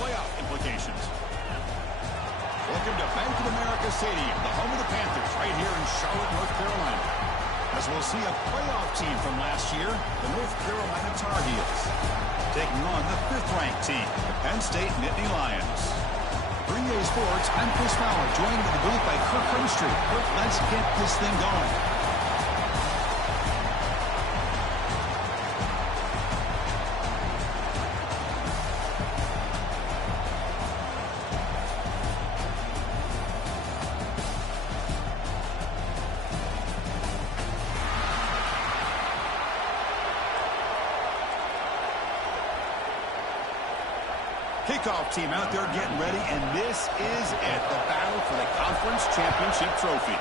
playoff implications. Welcome to Bank of America Stadium, the home of the Panthers, right here in Charlotte, North Carolina. As we'll see a playoff team from last year, the North Carolina Tar Heels, taking on the 5th-ranked team, the Penn State Nittany Lions. For EA Sports, I'm Chris Fowler, joined in the booth by Kirk Herbstreit. Kirk, let's get this thing going. Kickoff team out there getting ready, and this is it, the battle for the conference championship trophy.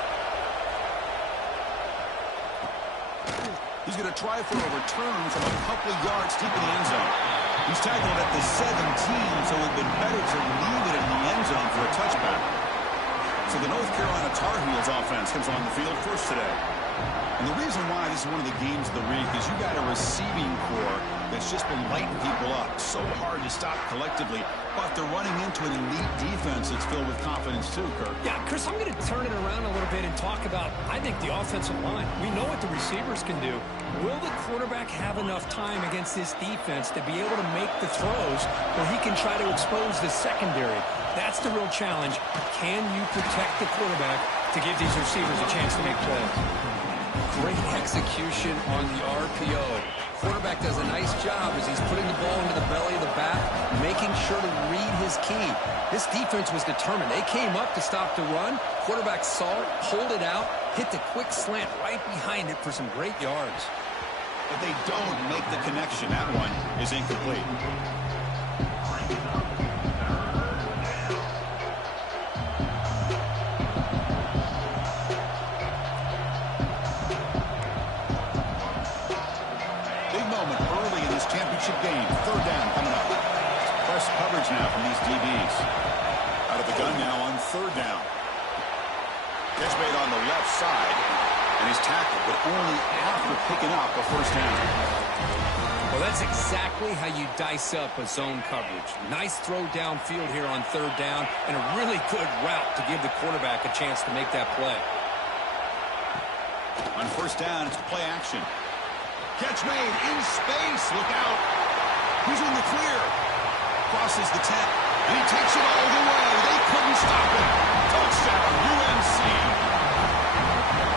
He's going to try for a return from a couple of yards deep in the end zone. He's tackled at the 17, so it would have been better to leave it in the end zone for a touchback. So the North Carolina Tar Heels offense comes on the field first today. And the reason why this is one of the games of the week is you got a receiving core that's just been lighting people up. So hard to stop collectively, but they're running into an elite defense that's filled with confidence too, Kirk. Yeah, Chris, I'm going to turn it around a little bit and talk about, I think, the offensive line. We know what the receivers can do. Will the quarterback have enough time against this defense to be able to make the throws where he can try to expose the secondary? That's the real challenge. Can you protect the quarterback to give these receivers a chance to make plays? Great execution on the RPO. Quarterback does a nice job as he's putting the ball into the belly of the bat, making sure to read his key. This defense was determined. They came up to stop the run. Quarterback saw it, pulled it out, hit the quick slant right behind it for some great yards. But they don't make the connection. That one is incomplete. Championship game, 3rd down coming up. Press coverage now from these DBs. Out of the gun now on 3rd down. Catch made on the left side, and he's tackled, but only after picking up a 1st down. Well, that's exactly how you dice up a zone coverage. Nice throw downfield here on 3rd down, and a really good route to give the quarterback a chance to make that play. On 1st down, it's play action. Catch made in space. Look out. He's in the clear. Crosses the 10. And he takes it all the way. They couldn't stop him. Touchdown, UNC.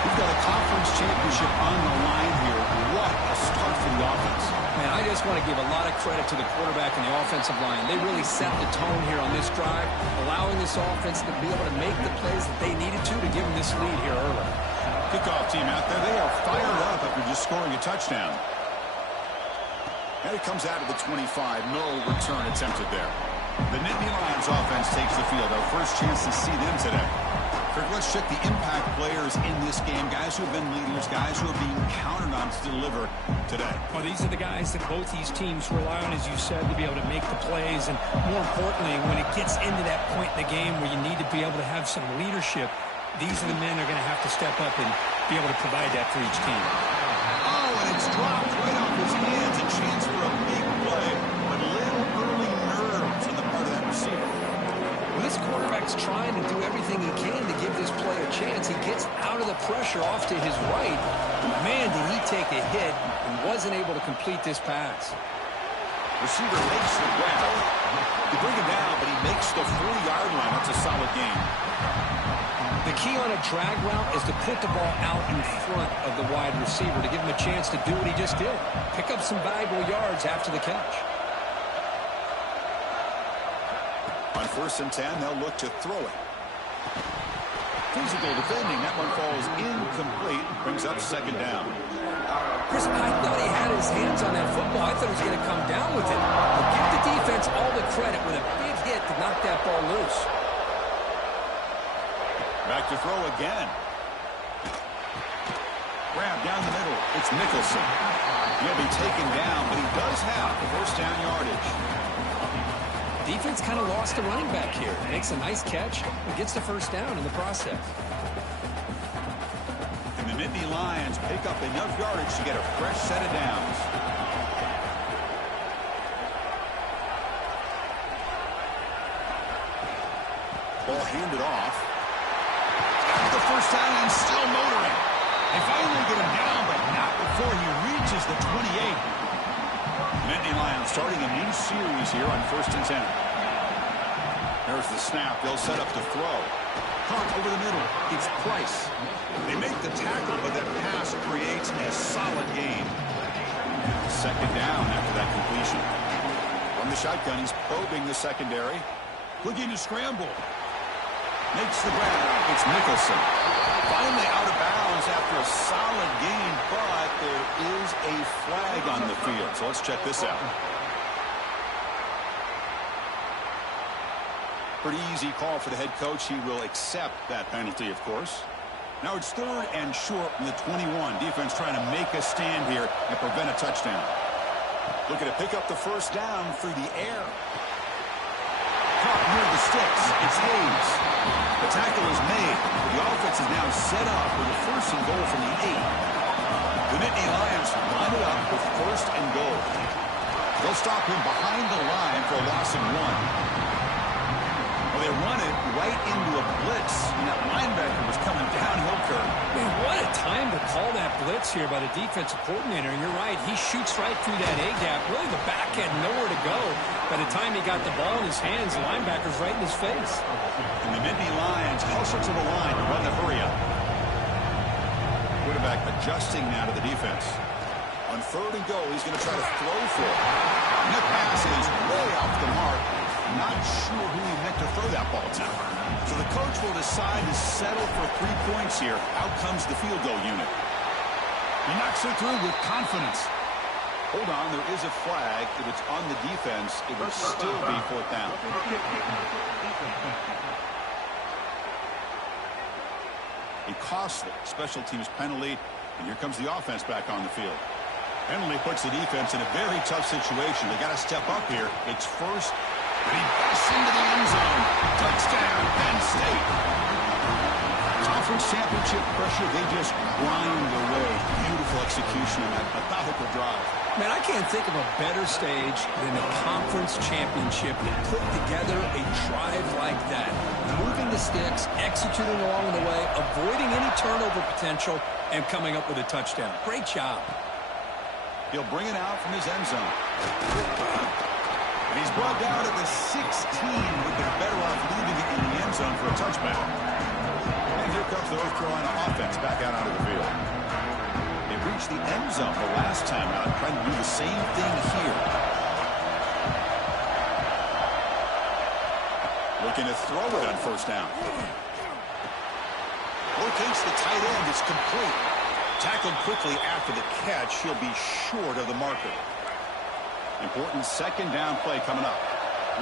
We've got a conference championship on the line here. What a start for the offense. Man, I just want to give a lot of credit to the quarterback and the offensive line. They really set the tone here on this drive, allowing this offense to be able to make the plays that they needed to give them this lead here early. Kickoff team out there. They are fired up after just scoring a touchdown. And it comes out of the 25. No return attempted there. The Nittany Lions offense takes the field. Our first chance to see them today. Kirk, let's check the impact players in this game. Guys who have been leaders, guys who are being counted on to deliver today. Well, these are the guys that both these teams rely on, as you said, to be able to make the plays. And more importantly, when it gets into that point in the game where you need to be able to have some leadership, these are the men that are going to have to step up and be able to provide that for each team. Oh, and it's dropped right off his hands. A chance for a big play, but little early nerves on the part of that receiver. Well, this quarterback's trying to do everything he can to give this play a chance. He gets out of the pressure off to his right. Man, did he take a hit and wasn't able to complete this pass. Receiver makes the grab. They bring him down, but he makes the 40-yard line. That's a solid gain. The key on a drag route is to put the ball out in front of the wide receiver to give him a chance to do what he just did. Pick up some valuable yards after the catch. On 1st and 10, they'll look to throw it. Physical defending. That one falls incomplete. Brings up 2nd down. Chris, I thought he had his hands on that football. I thought he was going to come down with it. But give the defense all the credit with a big hit to knock that ball loose. Back to throw again. Grab down the middle. It's Nicholson. He'll be taken down, but he does have the 1st down yardage. Defense kind of lost the running back here. Makes a nice catch and gets the 1st down in the process. And the Nittany Lions pick up enough yardage to get a fresh set of downs. Ball handed off. Got the first down and still motoring. They finally get him down, but not before he reaches the 28. Nittany Lions starting a new series here on 1st and 10. There's the snap. They'll set up to throw. Caught over the middle. It's Price. They make the tackle, but that pass creates a solid gain. Second down after that completion. From the shotgun, he's probing the secondary. Looking to scramble. Makes the grab. It's Nicholson. Finally out of bounds after a solid gain, but there is a flag on the field. So let's check this out. Pretty easy call for the head coach. He will accept that penalty, of course. Now it's 3rd and short from the 21. Defense trying to make a stand here and prevent a touchdown. Looking to pick up the first down through the air. Caught near the sticks. It's Hayes. The tackle is made. The offense is now set up with a 1st and goal from the 8. The Nittany Lions line it up with 1st and goal. They'll stop him behind the line for a loss of 1. Well, they run it right into a blitz, and that linebacker was coming downhill curve. Man, what a time to call that blitz here by the defensive coordinator. And you're right, he shoots right through that A-gap. Really, the back had nowhere to go. By the time he got the ball in his hands, the linebacker's right in his face. And the Nittany Lions hustle to the line to run the hurry-up. Quarterback adjusting now to the defense. On 3rd and goal, he's going to try to throw for it. And the pass is way off the mark. Not sure who he meant to throw that ball to. So the coach will decide to settle for 3 points here. Out comes the field goal unit. He knocks it through with confidence. Hold on, there is a flag. If it's on the defense, it would still be 4th down. A costly special teams penalty, and here comes the offense back on the field. Penalty puts the defense in a very tough situation. They got to step up here. It's 1st. And he busts into the end zone. Touchdown, Penn State. Conference championship pressure, they just grind away. Beautiful execution on that methodical drive. Man, I can't think of a better stage than a conference championship to put together a drive like that. Moving the sticks, executing along the way, avoiding any turnover potential, and coming up with a touchdown. Great job. He'll bring it out from his end zone. And he's brought down at the 16. Would be better off leaving it in the end zone for a touchback. And here comes the North Carolina offense back out onto the field. They reached the end zone the last time out, trying to do the same thing here. Looking to throw it on 1st down. Locates the tight end. It's complete. Tackled quickly after the catch. He'll be short of the marker. Important 2nd down play coming up.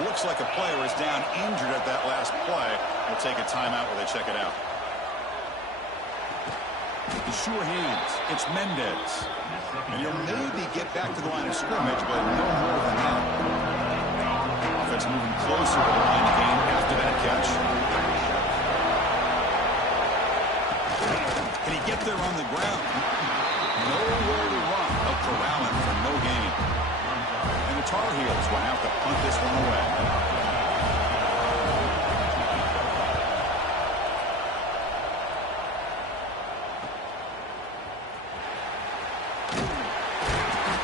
Looks like a player is down injured at that last play. We'll take a timeout while they check it out. The sure hands. It's Mendez. And he'll maybe get back to the line of scrimmage, but no more than that. Offense moving closer to the line of game after that catch. Can he get there on the ground? Nowhere to run. They'll corral him for no gain. And the Tar Heels will have to punt this one away.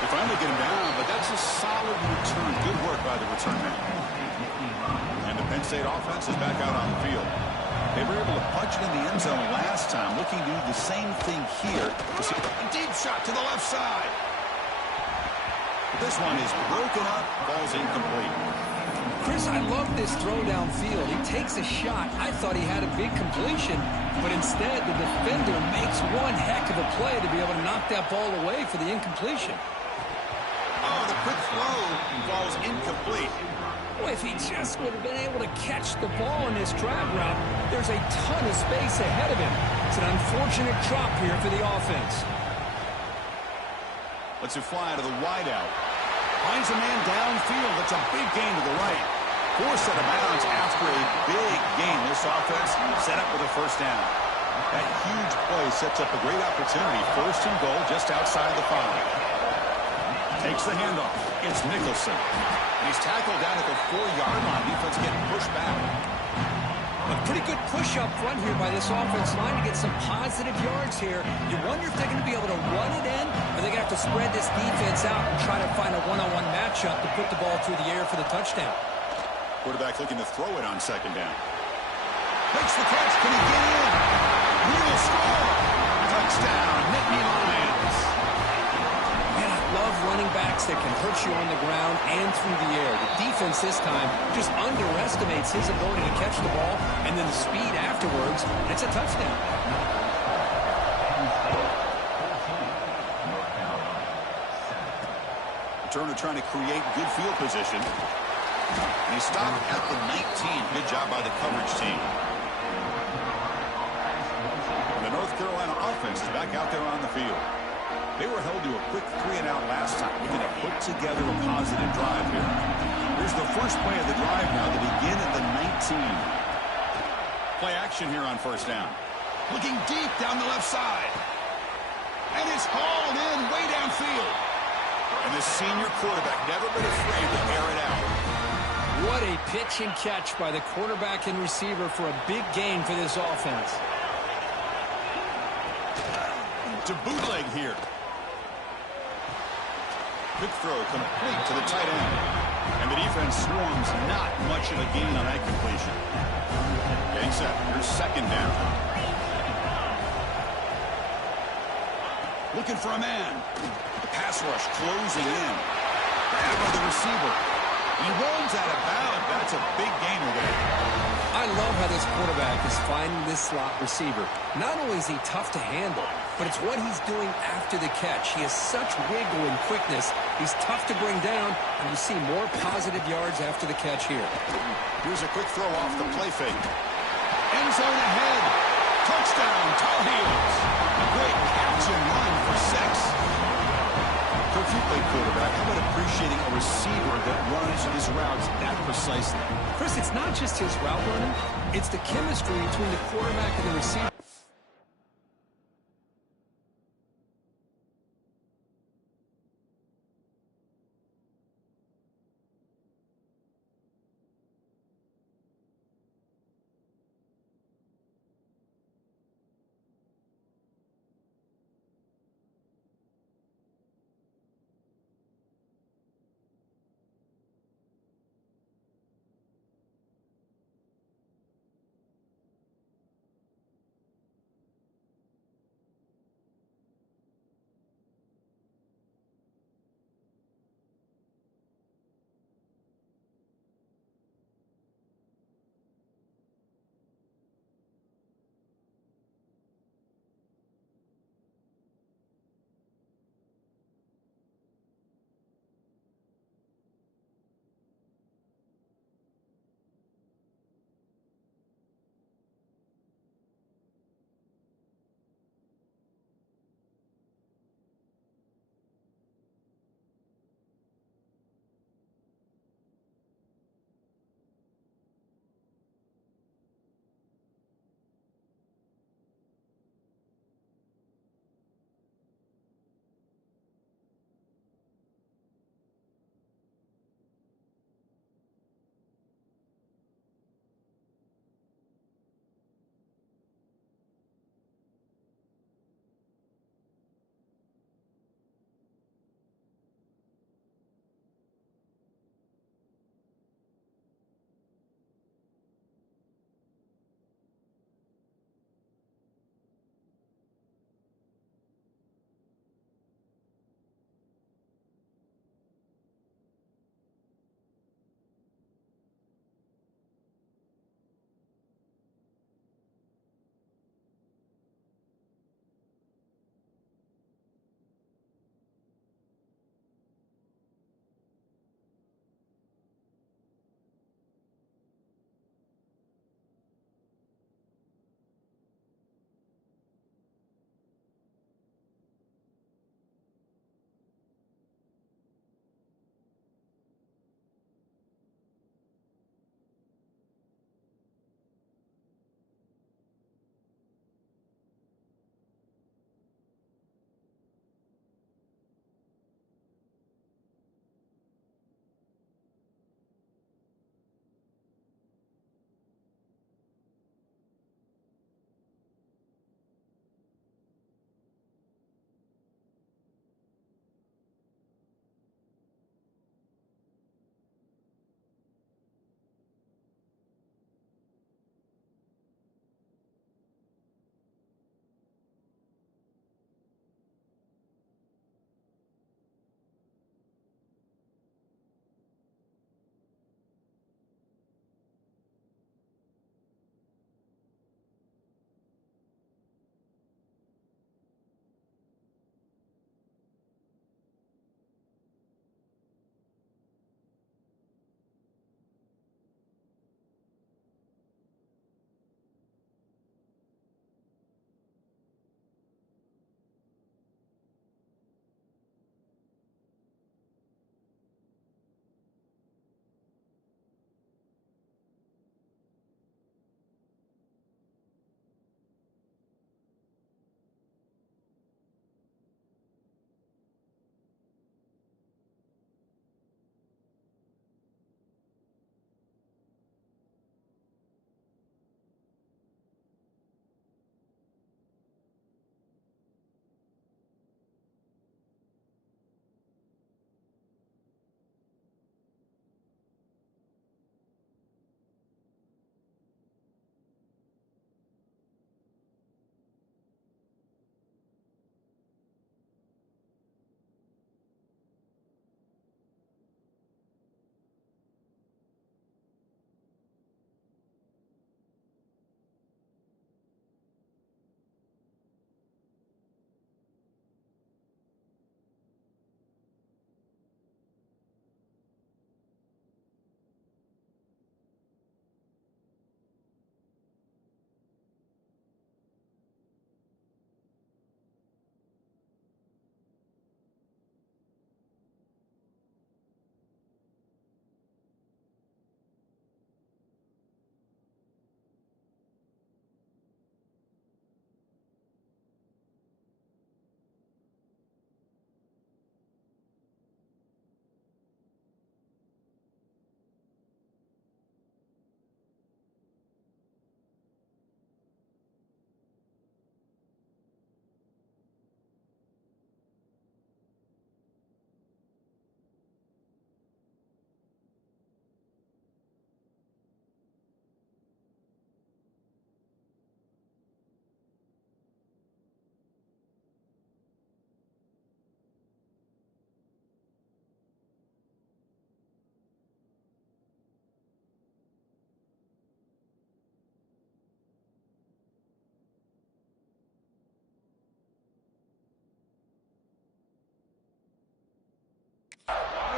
They finally get him down, but that's a solid return. Good work by the return man. And the Penn State offense is back out on the field. They were able to punch it in the end zone last time, looking to do the same thing here. A deep shot to the left side. This one is broken up, falls incomplete. Chris, I love this throw downfield. He takes a shot. I thought he had a big completion, but instead the defender makes one heck of a play to be able to knock that ball away for the incompletion. Oh, the quick throw falls incomplete. Boy, if he just would have been able to catch the ball in this drag route, there's a ton of space ahead of him. It's an unfortunate drop here for the offense. Lets it fly to the wideout. Finds a man downfield. That's a big gain to the right. Forced out of bounds after a big gain. This offense set up with a 1st down. That huge play sets up a great opportunity. 1st and goal just outside the 5. Takes the handoff. It's Nicholson. And he's tackled down at the 4-yard line. Defense getting pushed back. A pretty good push up front here by this offense line to get some positive yards here. You wonder if they're going to be able to run it in, or they're going to have to spread this defense out and try to find a one-on-one matchup to put the ball through the air for the touchdown. Quarterback looking to throw it on second down. Makes the catch. Can he get in? He will score. Touchdown, Nittany Lions. Man, I love running backs that can hurt you on the ground and through the air. The defense this time just underestimates his ability to catch the ball, and then the speed afterwards, and it's a touchdown. Turner trying to create good field position. And he stopped at the 19. Good job by the coverage team. And the North Carolina offense is back out there on the field. They were held to a quick 3-and-out last time. Looking to put together a positive drive here. Here's the first play of the drive now to begin at the 19. Play action here on first down. Looking deep down the left side. And it's hauled in way downfield. And the senior quarterback never been afraid to air it out. What a pitch and catch by the quarterback and receiver for a big gain for this offense. To bootleg here. Quick throw complete to the tight end. And the defense swarms not much of a gain on that completion. Getting set. Here's second down. Looking for a man. The pass rush closing in. Grab by the receiver. He rolls out of bounds. That's a big gainer there. I love how this quarterback is finding this slot receiver. Not only is he tough to handle, but it's what he's doing after the catch. He has such wiggle and quickness. He's tough to bring down, and you see more positive yards after the catch here. Here's a quick throw off the play fake. End zone ahead. Touchdown, Tar Heels. A great catch and run for 6. Coach, you play quarterback. How about appreciating a receiver that runs his routes that precisely? Chris, it's not just his route running. It's the chemistry between the quarterback and the receiver.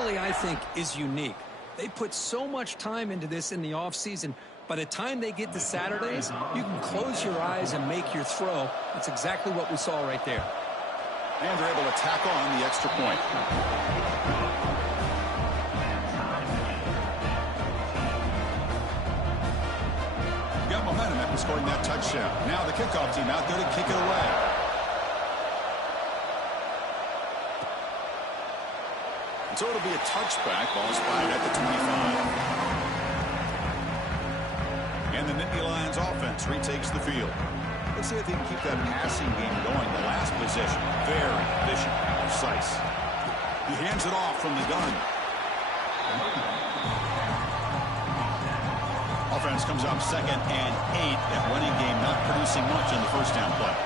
mentally, I think, is unique. They put so much time into this in the offseason. By the time they get to Saturdays, you can close your eyes and make your throw. That's exactly what we saw right there. And they're able to tack on the extra point. Got momentum after scoring that touchdown. Now the kickoff team out there to kick it away. And so it'll be a touchback. Ball spotted at the 25. And the Nittany Lions offense retakes the field. Let's see if they can keep that passing game going. The last possession, very efficient and precise. He hands it off from the gun. Offense comes up 2nd and 8. That running game not producing much in the first down play.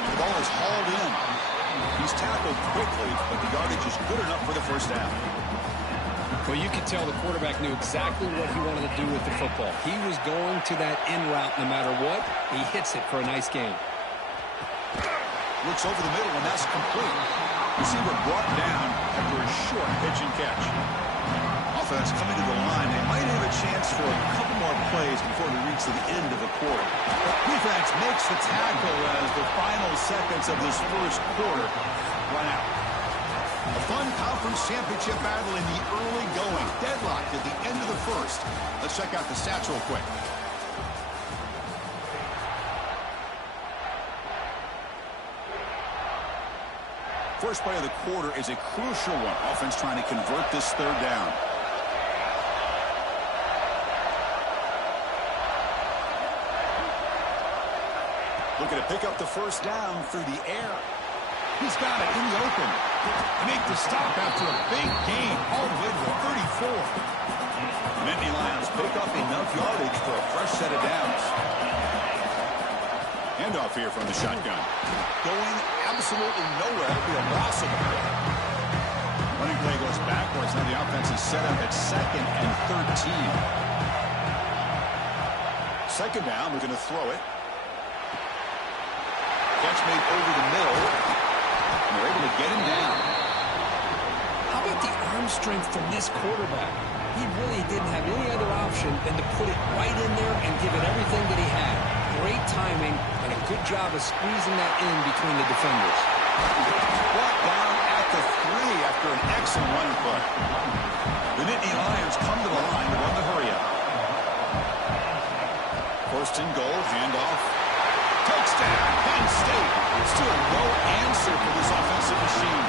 The ball is hauled in. He's tackled quickly, but the yardage is good enough for the first down. Well, you could tell the quarterback knew exactly what he wanted to do with the football. He was going to that in route no matter what. He hits it for a nice gain. Looks over the middle, and that's complete. Receiver brought down after a short pitch and catch. Offense coming to the line. They might have a chance for a couple more plays before we reach the end of the quarter. Defense makes the tackle as the final seconds of this first quarter run out. A fun conference championship battle in the early going. Deadlocked at the end of the first. Let's check out the stats real quick. First play of the quarter is a crucial one. Offense trying to convert this third down. Looking to pick up the first down through the air. He's got it in the open. They make the stop after a big gain all the way to the 34. The Nittany Lions pick up enough yardage for a fresh set of downs. Handoff here from the shotgun. Going absolutely nowhere. It'll be a loss of the play. Running play goes backwards. Now the offense is set up at 2nd and 13. Second down, we're going to throw it. Catch made over the middle. And they're able to get him down. How about the arm strength from this quarterback? He really didn't have any other option than to put it right in there and give it everything that he had. Great timing and a good job of squeezing that in between the defenders. Brought down at the 3 after an excellent running play. The Nittany Lions come to the line to run the hurry-up. First and goal, handoff. Touchdown, Penn State. Still no answer for this offensive machine.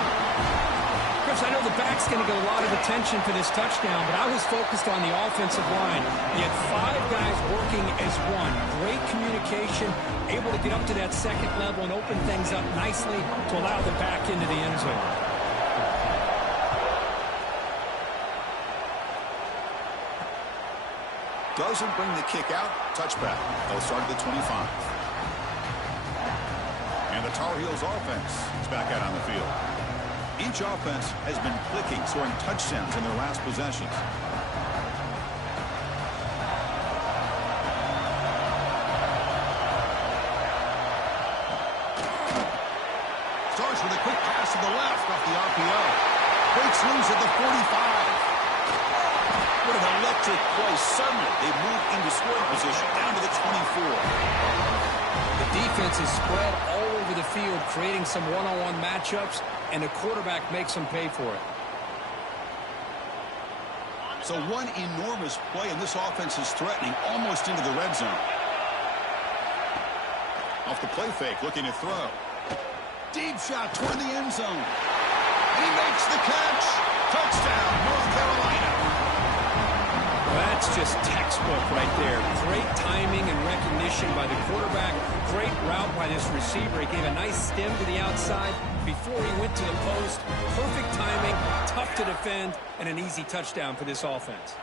Chris, I know the back's going to get a lot of attention for this touchdown, but I was focused on the offensive line. He had 5 guys working as one. Great communication, able to get up to that second level and open things up nicely to allow the back into the end zone. Doesn't bring the kick out. Touchback. They'll start at the 25. And the Tar Heels offense is back out on the field. Each offense has been clicking, scoring touchdowns in their last possessions. Starts with a quick pass to the left off the RPO. Breaks loose at the 45. What an electric play. Suddenly, they move into scoring position down to the 24. The defense is spread all over the field, creating some one-on-one matchups, and the quarterback makes them pay for it. So one enormous play, and this offense is threatening almost into the red zone. Off the play fake, looking to throw. Deep shot toward the end zone. And he makes the catch. Touchdown, North Carolina. That's just textbook right there. Great timing and recognition by the quarterback. Great route by this receiver. He gave a nice stem to the outside before he went to the post. Perfect timing, tough to defend, and an easy touchdown for this offense.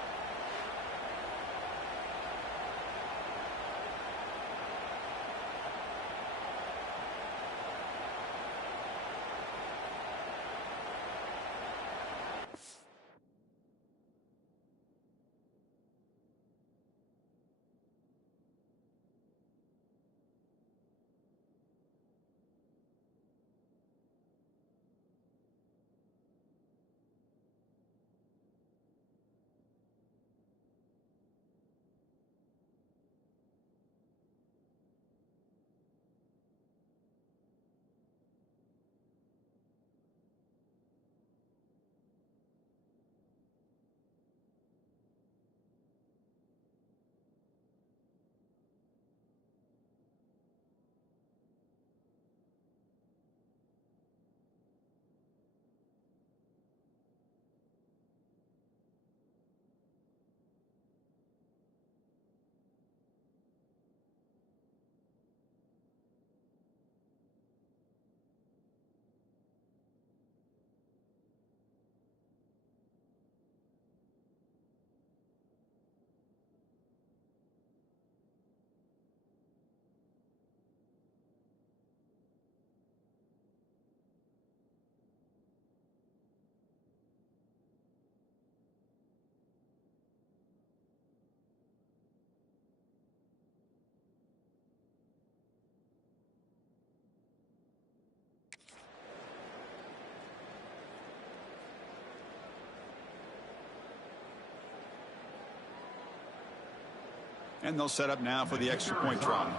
And they'll set up now for the extra point try.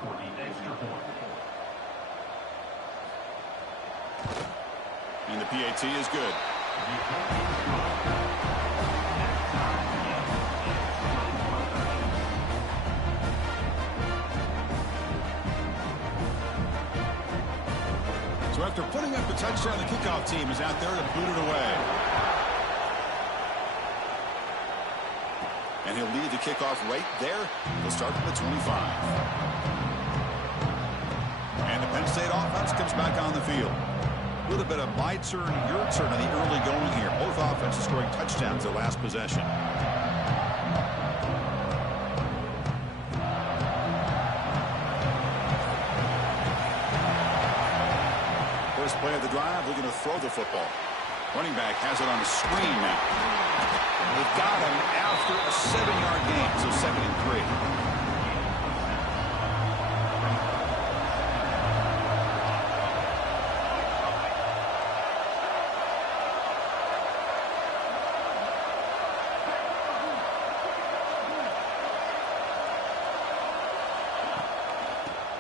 And the PAT is good. So after putting up the touchdown, the kickoff team is out there to boot it away. And he'll lead the kickoff right there. He'll start from the 25. And the Penn State offense comes back on the field. A little bit of my turn, your turn in the early going here. Both offenses scoring touchdowns their last possession. First play of the drive, looking to throw the football. Running back has it on the screen now. They've got him after a 7-yard gain, so 2nd and 3.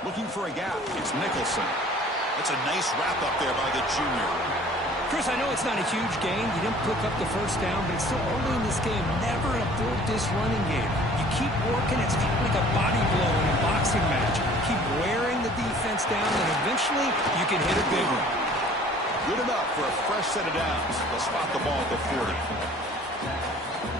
Looking for a gap. It's Nicholson. That's a nice wrap up there by the junior. Chris, I know it's not a huge gain. You didn't pick up the first down, but it's still early in this game. Never abort this running game. You keep working. It's kind of like a body blow in a boxing match. Keep wearing the defense down, and eventually you can hit a big one. Good enough for a fresh set of downs. They'll spot the ball at the 40.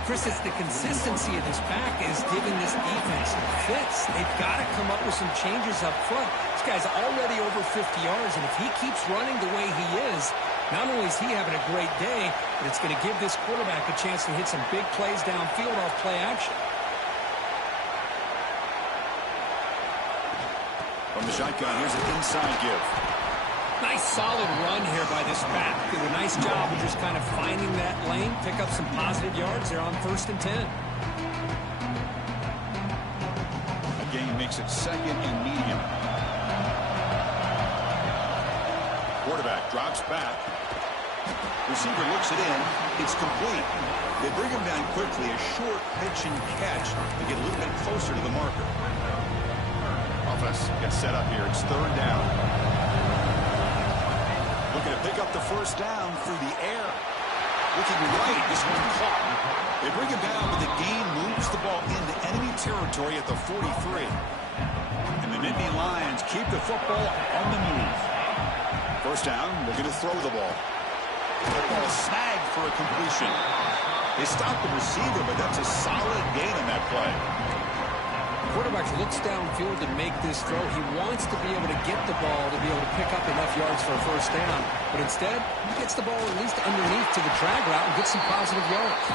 Chris, it's the consistency of this back is giving this defense fits. They've got to come up with some changes up front. This guy's already over 50 yards, and if he keeps running the way he is, not only is he having a great day, but it's going to give this quarterback a chance to hit some big plays downfield off play action. From the shotgun, here's an inside give. Nice solid run here by this back. Did a nice job of just kind of finding that lane, pick up some positive yards there on 1st and 10. Again, makes it 2nd and medium. Quarterback drops back. Receiver looks it in. It's complete. They bring him down quickly. A short pitch and catch to get a little bit closer to the marker. Offense gets set up here. It's 3rd down. Looking to pick up the first down through the air. Looking right, this one caught. They bring him down, but the gain moves the ball into enemy territory at the 43. And the Nittany Lions keep the football on the move. First down, looking to throw the ball. The ball snagged for a completion. They stop the receiver, but that's a solid gain on that play. Quarterback looks downfield to make this throw. He wants to be able to get the ball to be able to pick up enough yards for a first down. But instead, he gets the ball at least underneath to the drag route and gets some positive yards.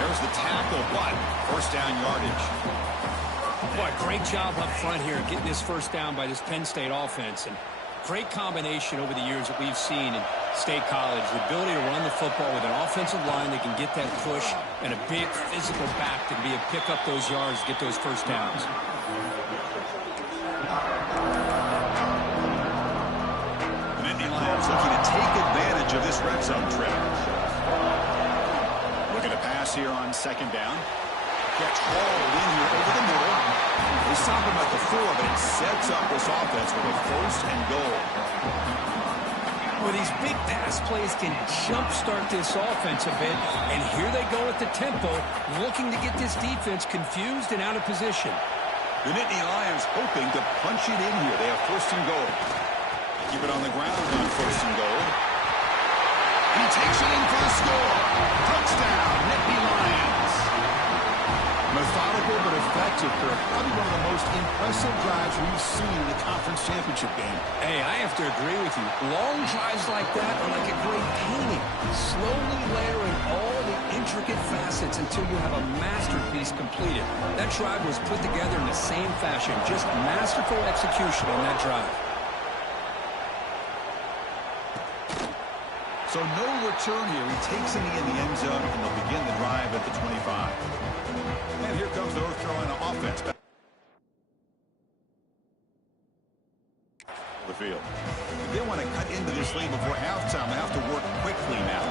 There's the tackle, but first down yardage. Boy, great job up front here getting this first down by this Penn State offense. And great combination over the years that we've seen in State College. The ability to run the football with an offensive line that can get that push and a big physical back to be able to pick up those yards, get those first downs. The Nittany Lions looking to take advantage of this red zone trip. Looking to pass here on 2nd down. Gets hauled in here over the middle. They stop him at the 4, but it sets up this offense with a 1st and goal. Well, these big pass plays can jumpstart this offense a bit, and here they go at the tempo, looking to get this defense confused and out of position. The Nittany Lions hoping to punch it in here. They have 1st and goal. Keep it on the ground on 1st and goal. He takes it in for the score. Touchdown, Nittany Lions. Methodical but effective for probably one of the most impressive drives we've seen in the conference championship game. Hey, I have to agree with you. Long drives like that are like a great painting. Slowly layering all the intricate facets until you have a masterpiece completed. That drive was put together in the same fashion. Just masterful execution on that drive. So no return here. He takes it in the end zone, and they'll begin the drive at the 25. And here comes the North Carolina offense back the field. If they want to cut into this lead before halftime, they have to work quickly now.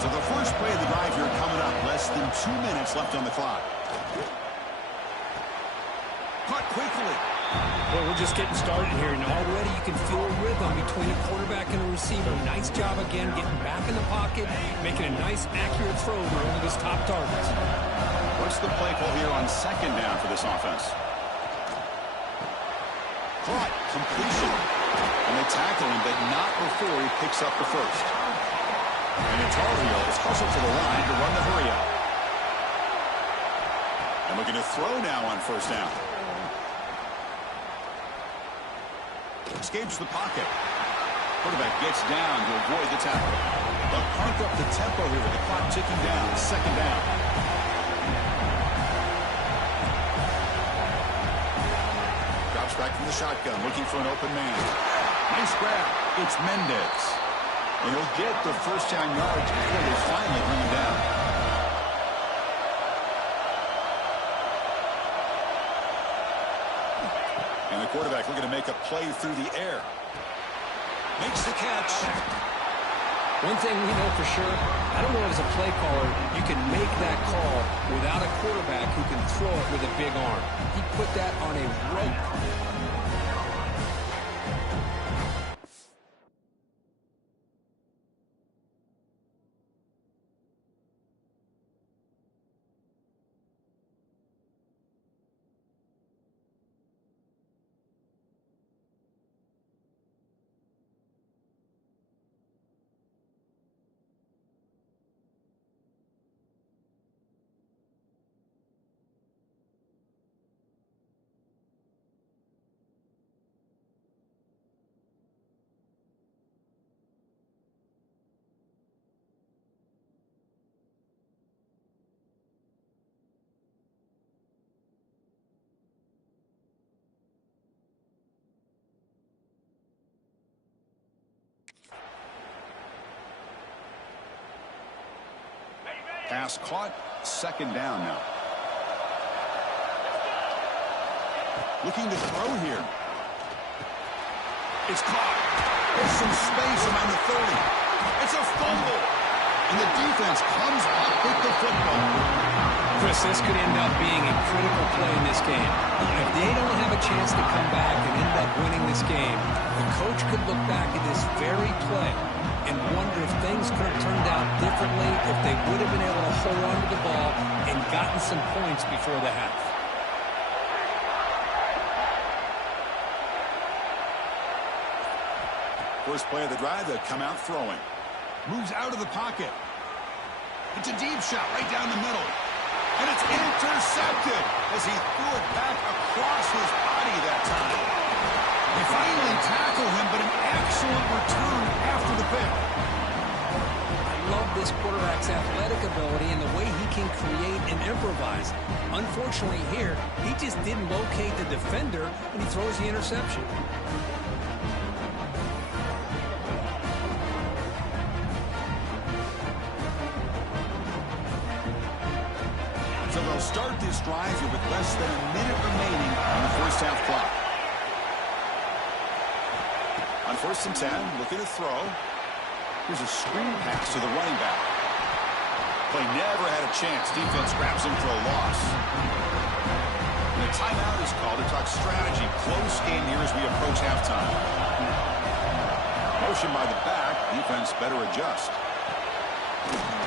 So the first play of the drive here coming up. Less than 2 minutes left on the clock. Caught quickly. Well, we're just getting started here, and already you can feel a rhythm between a quarterback and a receiver. Nice job again getting back in the pocket, making a nice, accurate throw to one of his top targets. What's the play call here on second down for this offense? Caught. Completion. And they tackle him, but not before he picks up the first. And the Tar Heels hustle to the line to run the hurry up. And looking to throw now on first down. Escapes the pocket. Quarterback gets down to avoid the tackle. They'll crank up the tempo here with the clock ticking down. Second down. Drops back from the shotgun, looking for an open man. Nice grab. It's Mendez. And he'll get the first down yards before they finally bring him down. And the quarterback looking to make a play through the air. Makes the catch. One thing we know for sure, I don't know as a play caller, you can make that call without a quarterback who can throw it with a big arm. He put that on a rope. Pass caught. Second down now. Looking to throw here. It's caught. There's some space around the 30. It's a fumble. And the defense comes up with the football. Chris, this could end up being a critical play in this game. If they don't have a chance to come back and end up winning this game, the coach could look back at this very play and wonder if things could have turned out differently, if they would have been able to hold on to the ball and gotten some points before the half. First play of the drive, they come out throwing. Moves out of the pocket. It's a deep shot right down the middle. And it's intercepted as he threw it back across his body that time. They finally tackle him, but an excellent return after the pick. I love this quarterback's athletic ability and the way he can create and improvise. Unfortunately here, he just didn't locate the defender, and he throws the interception. So they'll start this drive here with less than a minute remaining on the first half clock. On 1st and 10, looking to throw. Here's a screen pass to the running back. Play never had a chance. Defense grabs him for a loss. And a timeout is called to talk strategy. Close game here as we approach halftime. Motion by the back. Defense better adjust.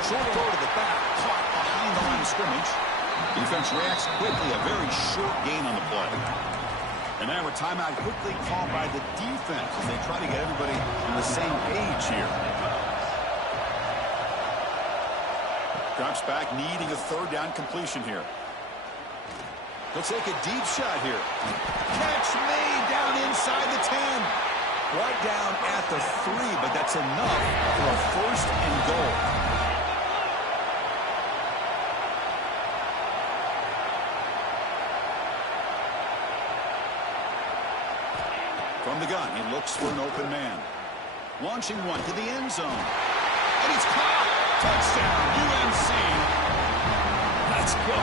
Short throw to the back. Caught behind the line of scrimmage. Defense reacts quickly. A very short gain on the play. And now a timeout quickly called by the defense as they try to get everybody on the same page here. Drops back, needing a third down completion here. He'll take a deep shot here. Catch made down inside the 10. Right down at the 3, but that's enough for a 1st and goal. From the gun, he looks for an open man. Launching one to the end zone. And he's caught! Touchdown, UNC! Let's go!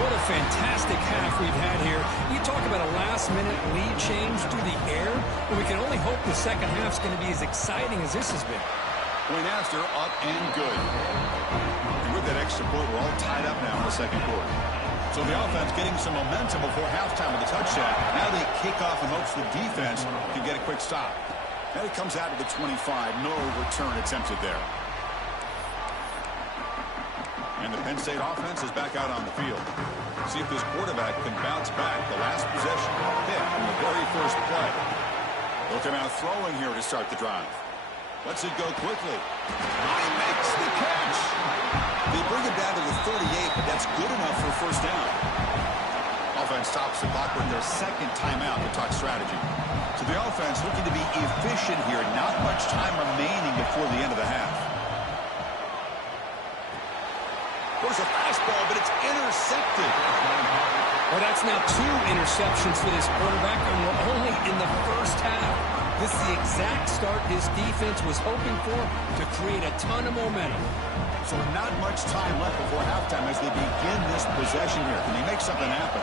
What a fantastic half we've had here. You talk about a last-minute lead change through the air, and we can only hope the second half's going to be as exciting as this has been. Point after, up and good. And with that extra point, we're all tied up now in the second quarter. So So the offense getting some momentum before halftime with a touchdown. Now they kick off in hopes the defense can get a quick stop. And it comes out to the 25. No return attempted there. And the Penn State offense is back out on the field. See if this quarterback can bounce back. The last possession hit from the very first play. Looking out throwing here to start the drive. Lets it go quickly. He makes the catch. They bring it down to the 38, but that's good enough for a first down. Offense stops the clock with their second timeout to talk strategy. So the offense looking to be efficient here. Not much time remaining before the end of the half. There's a fastball, but it's intercepted. Well, that's now 2 interceptions for this quarterback, and we're only in the first half. This is the exact start this defense was hoping for to create a ton of momentum. So not much time left before halftime as they begin this possession here. Can they make something happen?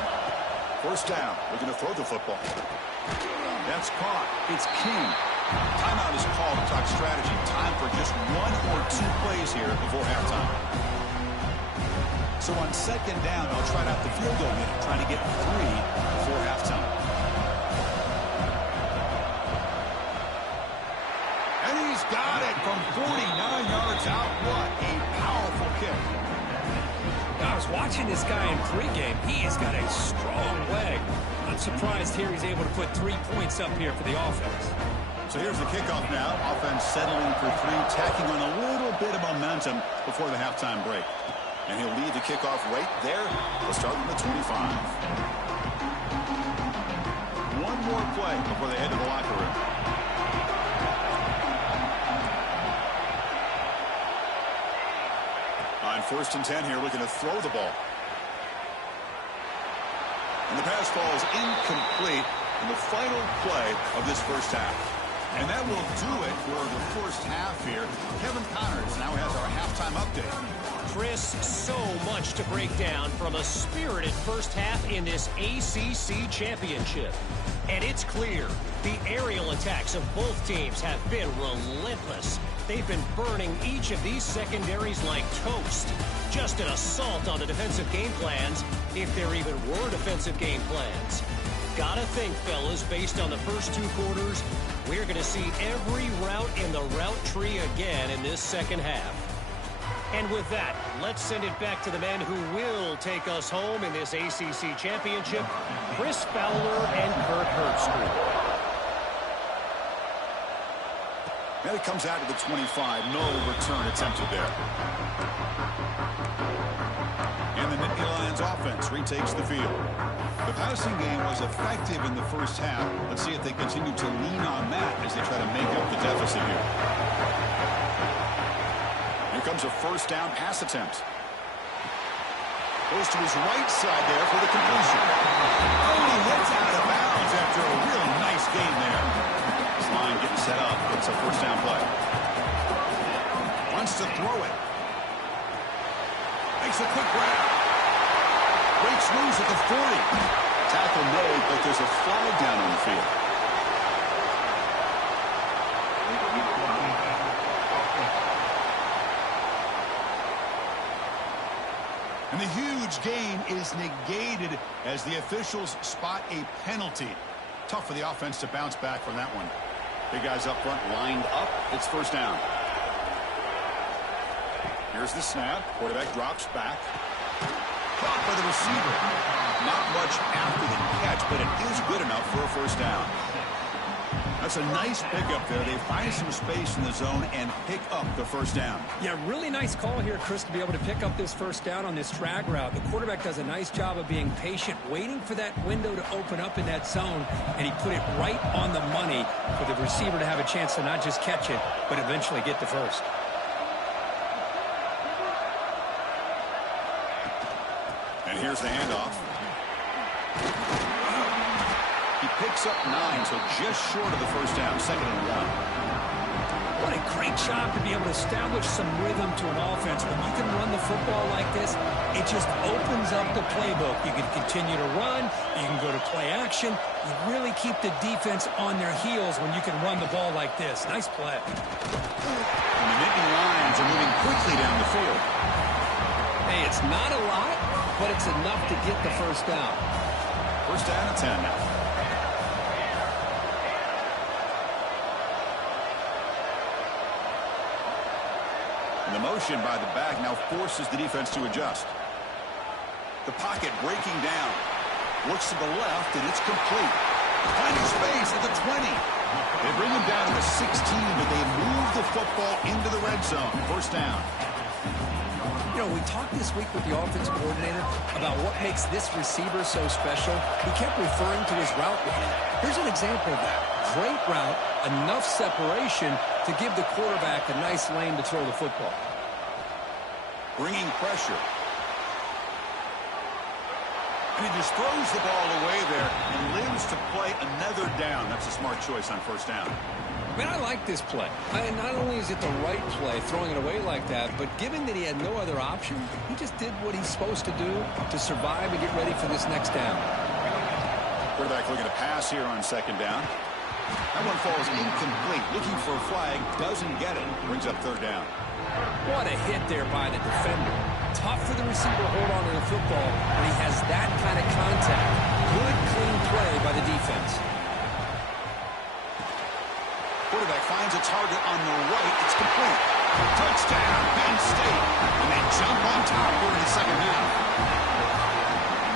First down. Looking to throw the football. That's caught. It's King. Timeout is called to talk strategy. Time for just 1 or 2 plays here before halftime. So on second down, they'll try out the field goal unit, trying to get 3 before halftime. And he's got it from 49 yards out. What a powerful kick. I was watching this guy in pregame. He has got a strong leg. I'm surprised here he's able to put 3 points up here for the offense. So here's the kickoff now. Offense settling for 3, tacking on a little bit of momentum before the halftime break. And he'll lead the kickoff right there. We'll start from the 25. One more play before they head to the locker room. On 1st and 10 here, looking to throw the ball. And the pass falls incomplete in the final play of this first half. And that will do it for the first half here. Kevin Connors now has our halftime update. Chris, so much to break down from a spirited first half in this ACC championship. And it's clear, the aerial attacks of both teams have been relentless. They've been burning each of these secondaries like toast. Just an assault on the defensive game plans, if there even were defensive game plans. Gotta think, fellas, based on the first 2 quarters, we're going to see every route in the route tree again in this second half. And with that, let's send it back to the men who will take us home in this ACC championship, Chris Fowler and Kurt Herbstreit. And it comes out to the 25. No return attempted there. And the Nittany Lions offense retakes the field. The passing game was effective in the first half. Let's see if they continue to lean on that as they try to make up the deficit here. Here comes a first down pass attempt. Goes to his right side there for the completion. Oh, he hits out of bounds after a really nice game there. This line getting set up. It's a first down play. Wants to throw it. Makes a quick grab. Breaks loose at the 40. Tackle made, but there's a flag down on the field. And the huge gain is negated as the officials spot a penalty. Tough for the offense to bounce back from that one. Big guys up front lined up. It's first down. Here's the snap. Quarterback drops back. Caught by the receiver. Not much after the catch, but it is good enough for a first down. That's a nice pickup there. They find some space in the zone and pick up the first down. Yeah, really nice call here, Chris, to be able to pick up this first down on this drag route. The quarterback does a nice job of being patient, waiting for that window to open up in that zone, and he put it right on the money for the receiver to have a chance to not just catch it, but eventually get the first. And here's the handoff. He picks up 9, so just short of the first down, 2nd and 1. What a great job to be able to establish some rhythm to an offense. When you can run the football like this, it just opens up the playbook. You can continue to run. You can go to play action. You really keep the defense on their heels when you can run the ball like this. Nice play. And the Nittany Lions are moving quickly down the field. Hey, it's not a lot, but it's enough to get the first down. First down and 10 now. And the motion by the back now forces the defense to adjust. The pocket breaking down. Looks to the left, and it's complete. Finding space at the 20. They bring him down to the 16, but they move the football into the red zone. First down. You know, we talked this week with the offensive coordinator about what makes this receiver so special. He kept referring to his route running. Here's an example of that. Great route, enough separation to give the quarterback a nice lane to throw the football. Bringing pressure. And he just throws the ball away there and lives to play another down. That's a smart choice on first down. Man, I like this play. Not only is it the right play, throwing it away like that, but given that he had no other option, he just did what he's supposed to do to survive and get ready for this next down. Quarterback looking to pass here on second down. That one falls incomplete. Looking for a flag, doesn't get it. Brings up third down. What a hit there by the defender. Tough for the receiver to hold on to the football when he has that kind of contact. Good, clean play by the defense. Quarterback finds a target on the right. It's complete. Touchdown, Penn State. And they jump on top here in the second half.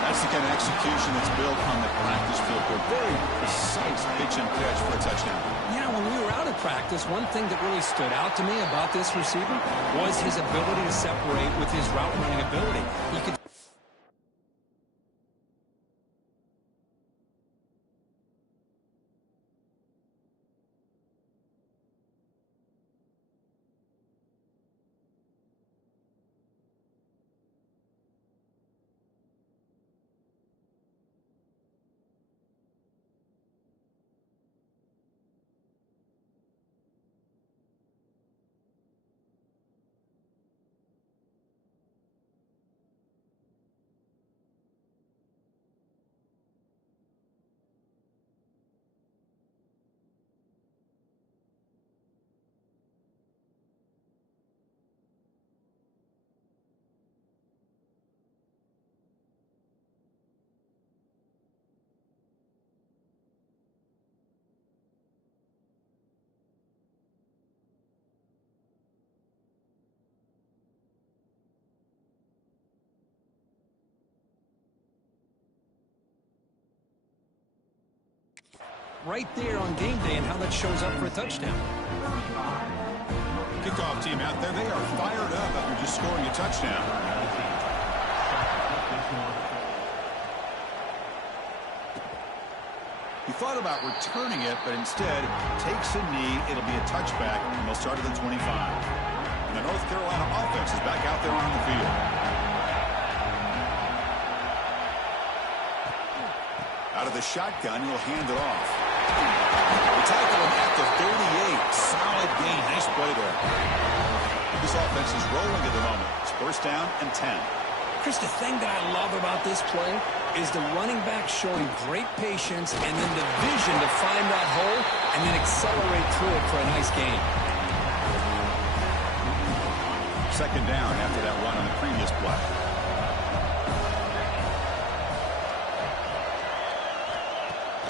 That's the kind of execution that's built on the practice field. A very precise pitch and catch for a touchdown. Yeah, when we were out of practice, one thing that really stood out to me about this receiver was his ability to separate with his route running ability. He could right there on game day and how that shows up for a touchdown. Kickoff team out there. They are fired up after just scoring a touchdown. He thought about returning it, but instead takes a knee. It'll be a touchback, and they'll start at the 25. And the North Carolina offense is back out there on the field. Out of the shotgun, he'll hand it off. They tackle him at the 38. Solid gain. Nice play there. This offense is rolling at the moment. It's first down and 10. Chris, the thing that I love about this play is the running back showing great patience and then the vision to find that hole and then accelerate through it for a nice gain. Second down after that run on the previous play.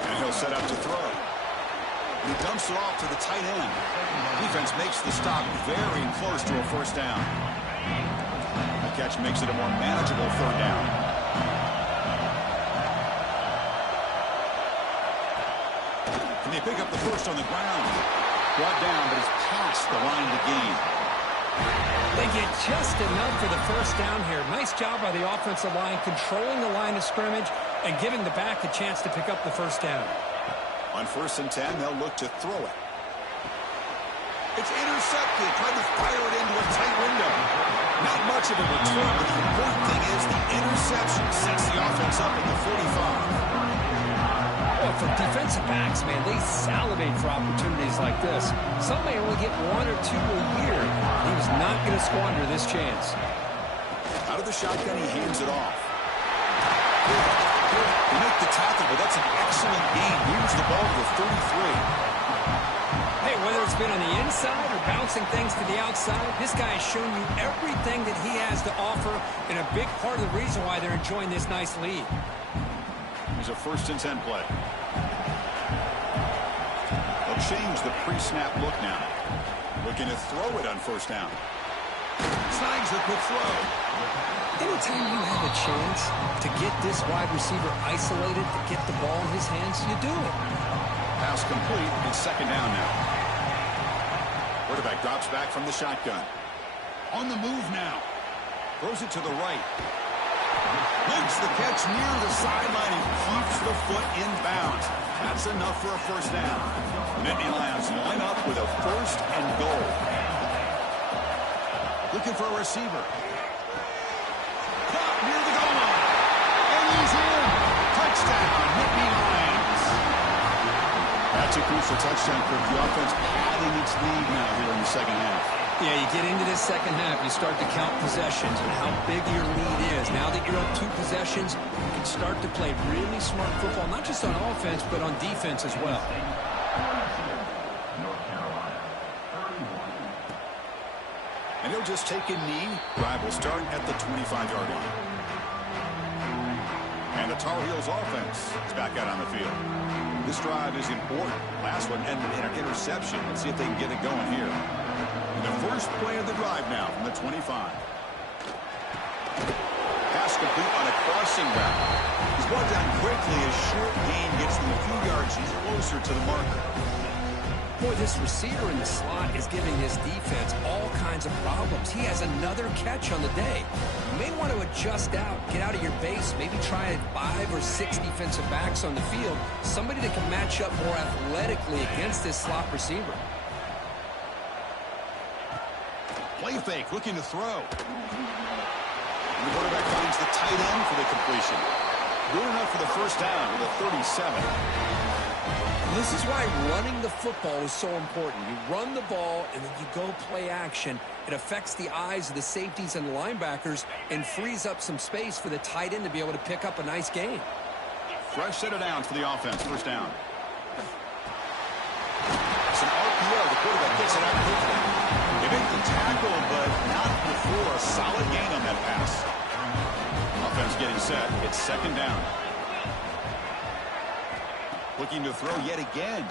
And he'll set up to throw. He dumps it off to the tight end. Defense makes the stop very close to a first down. The catch makes it a more manageable third down. And they pick up the first on the ground. Brought down, but it's past the line to gain. They get just enough for the first down here. Nice job by the offensive line, controlling the line of scrimmage and giving the back a chance to pick up the first down. On first and 10, they'll look to throw it. It's intercepted. Trying to fire it into a tight window. Not much of a return, but the important thing is the interception sets the offense up at the 45. Well, for defensive backs, man, they salivate for opportunities like this. Some may only get one or two a year. He was not going to squander this chance. Out of the shotgun, he hands it off. They make the tackle, but that's an excellent gain. Here's the ball to the 33. Hey, whether it's been on the inside or bouncing things to the outside, this guy has shown you everything that he has to offer, and a big part of the reason why they're enjoying this nice lead. Here's a 1st and 10 play. They'll change the pre-snap look now. Looking to throw it on 1st down. Snags the quick throw. Anytime you have a chance to get this wide receiver isolated, to get the ball in his hands, you do it. Pass complete. It's 2nd down now. Quarterback drops back from the shotgun. On the move now. Throws it to the right. Makes the catch near the sideline and keeps the foot in bounds. That's enough for a 1st down. Nittany Lions line up with a 1st and goal. Looking for a receiver. Caught near the goal line. And he's in. Touchdown, Nittany Lions. That's a crucial touchdown for the offense padding its lead now here in the 2nd half. Yeah, you get into this 2nd half, you start to count possessions and how big your lead is. Now that you're up 2 possessions, you can start to play really smart football, not just on offense, but on defense as well. And he'll just take a knee. Drive will start at the 25-yard line. And the Tar Heels offense is back out on the field. This drive is important. Last one ended in an interception. Let's see if they can get it going here. And the first play of the drive now from the 25. Pass complete on a crossing route. He's brought down quickly as short gain gets them a few yards closer to the marker. Boy, this receiver in the slot is giving his defense all kinds of problems. He has another catch on the day. You may want to adjust out, get out of your base, maybe try 5 or 6 defensive backs on the field, somebody that can match up more athletically against this slot receiver. Play fake, looking to throw. And the quarterback finds the tight end for the completion. Good enough for the 1st down with a 37. This is why running the football is so important. You run the ball, and then you go play action. It affects the eyes of the safeties and the linebackers and frees up some space for the tight end to be able to pick up a nice gain. Fresh set of downs for the offense. 1st down. It's an RPO. The quarterback gets it out quickly. They make the tackle, but not before a solid gain on that pass. Offense getting set. It's 2nd down. Looking to throw yet again.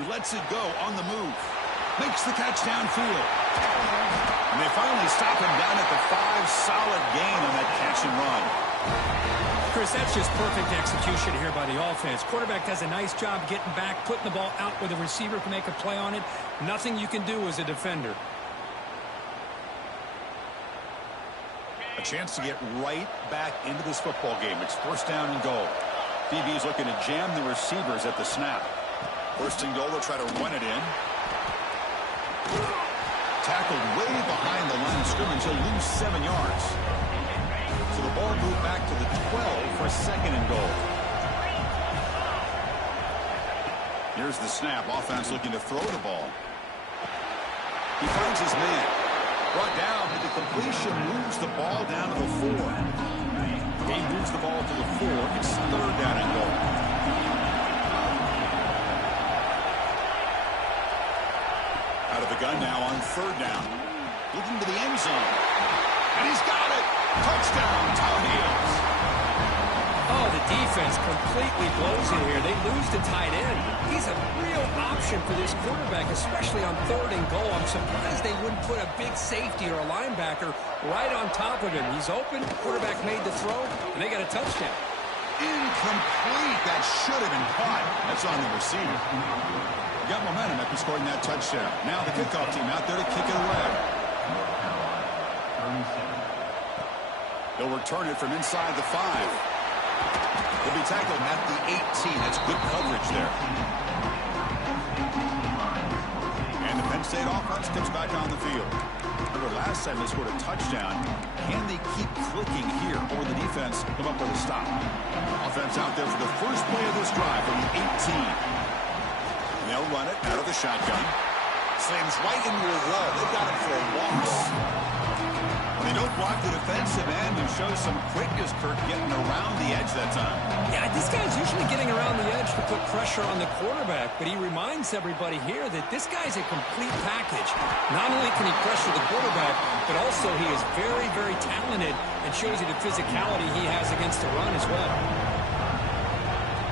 He lets it go on the move. Makes the catch downfield. And they finally stop him down at the 5. Solid gain on that catch and run. Chris, that's just perfect execution here by the offense. Quarterback does a nice job getting back, putting the ball out where the receiver can make a play on it. Nothing you can do as a defender. A chance to get right back into this football game. It's 1st down and goal. DB's looking to jam the receivers at the snap. 1st and goal, they'll try to run it in. Tackled way behind the line of scrimmage. He'll lose 7 yards. So the ball moved back to the 12 for 2nd and goal. Here's the snap. Offense looking to throw the ball. He finds his man. Brought down, but the completion moves the ball down to the 4. He moves the ball to the 4. It's 3rd down and goal. Out of the gun now on 3rd down. Looking to the end zone. And he's got it. Touchdown, Tar Heels. Oh, the defense completely blows it here. They lose the tight end. He's a real option for this quarterback, especially on 3rd and goal. I'm surprised they wouldn't put a big safety or a linebacker right on top of him. He's open. Quarterback made the throw, and they got a touchdown. Incomplete. That should have been caught. That's on the receiver. Got momentum after scoring that touchdown. Now the kickoff team out there to kick it away. They'll return it from inside the 5. He'll be tackled at the 18. That's good coverage there. And the Penn State offense comes back on the field. Remember, last time they scored a touchdown. Can they keep clicking here, or the defense come up with a stop? Offense out there for the first play of this drive from the 18. And they'll run it out of the shotgun. Slams right into a wall. They've got it for a loss. They don't block the defensive end, who shows some quickness, Kirk, getting around the edge that time. Yeah, this guy's usually getting around the edge to put pressure on the quarterback, but he reminds everybody here that this guy's a complete package. Not only can he pressure the quarterback, but also he is very, very talented and shows you the physicality he has against the run as well.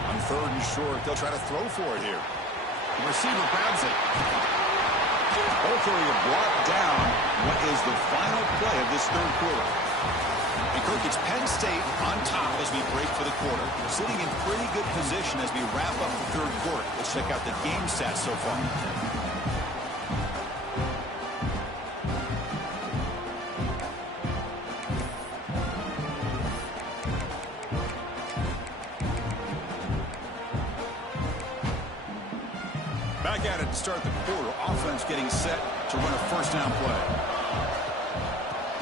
On 3rd and short, they'll try to throw for it here. The receiver grabs it. Both are brought down. What is the final play of this 3rd quarter? And Kirk, it's Penn State on top as we break for the quarter. Sitting in pretty good position as we wrap up the 3rd quarter. Let's check out the game stats so far. Back at it to start the quarter. Offense getting set to run a 1st down play.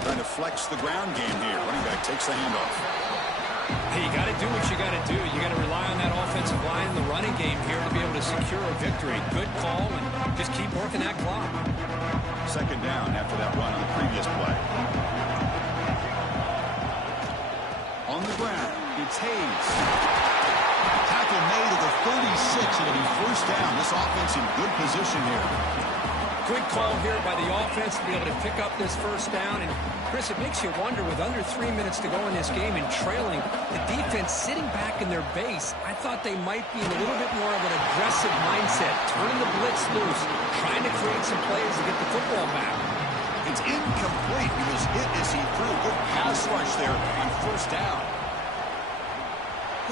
Trying to flex the ground game here. Running back takes the handoff. Hey, you got to do what you got to do. You got to rely on that offensive line in the running game here to be able to secure a victory. Good call, and just keep working that clock. 2nd down after that run on the previous play. On the ground, it's Hayes. Tackle made at the 36. It'll be 1st down. This offense in good position here. Good call here by the offense to be able to pick up this 1st down. And, Chris, it makes you wonder, with under 3 minutes to go in this game and trailing, the defense sitting back in their base, I thought they might be in a little bit more of an aggressive mindset, turning the blitz loose, trying to create some plays to get the football back. It's incomplete. He was hit as he threw. Good pass rush there on 1st down.